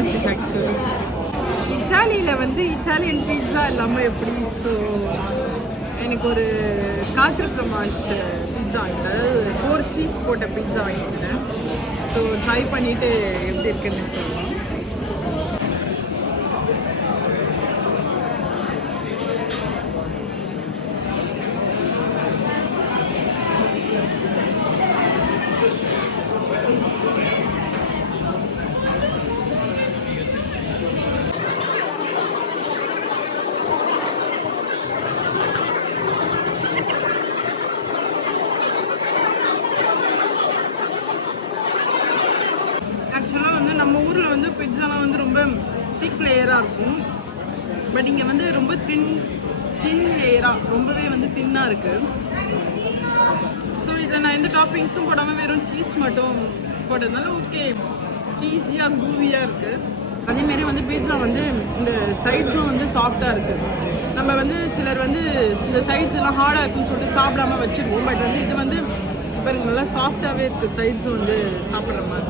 What is actually இட்டாலியில் வந்து Italian pizza இல்லாமல் எப்படி. ஸோ எனக்கு ஒரு காத்திரு ஃப்ரமாஷ் பீட்சா அதாவது 4 சீஸ் போட்ட பீட்சா வாங்கிக்கிறேன். ஸோ ட்ரை பண்ணிவிட்டு எப்படி இருக்குன்னு சொல்லலாம். ஆக்சுவலாக வந்து நம்ம ஊரில் வந்து பிட்சாலாம் வந்து ரொம்ப திக் லேயராக இருக்கும். பட் இங்கே வந்து ரொம்ப தின் லேயராக ரொம்பவே வந்து தின்னாக இருக்குது. ஸோ இதை நான் எந்த டாப்பிங்ஸும் போடாமல் வெறும் சீஸ் மட்டும் போட்டதுனால ஓகே சீஸியாக கூவியாக இருக்குது. அதேமாரி வந்து பீட்சா வந்து இந்த சைட்ஸும் வந்து சாஃப்டாக இருக்குது. நம்ம வந்து சிலர் வந்து இந்த சைட்ஸ் எல்லாம் ஹார்டாக இருக்குன்னு சொல்லிட்டு சாப்பிடாம வச்சுருவோம். பட் வந்து இது வந்து இப்போ நல்லா சாஃப்டாகவே இருக்குது. சைட்ஸும் வந்து சாப்பிட்ற மாதிரி.